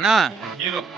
なあ。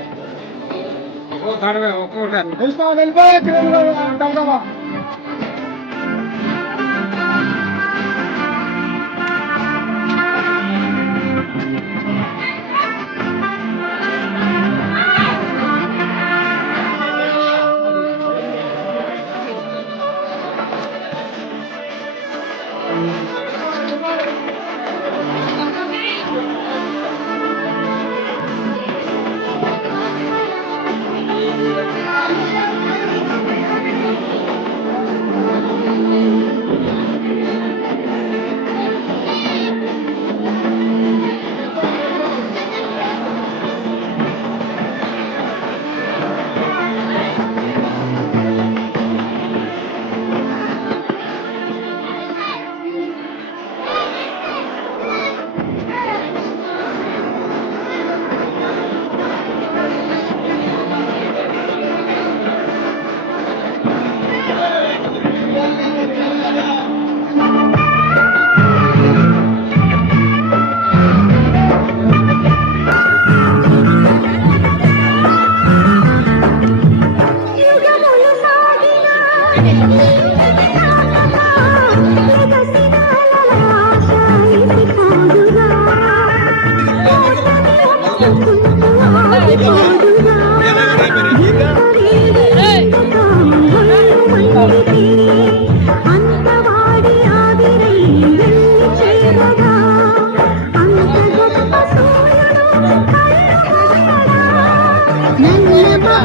tarde ocurren. el en el Thank you.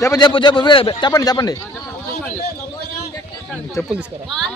చెప్పండి చెప్పు చెప్పు చెప్పండి చెప్పండి చెప్పులు తీసుకురా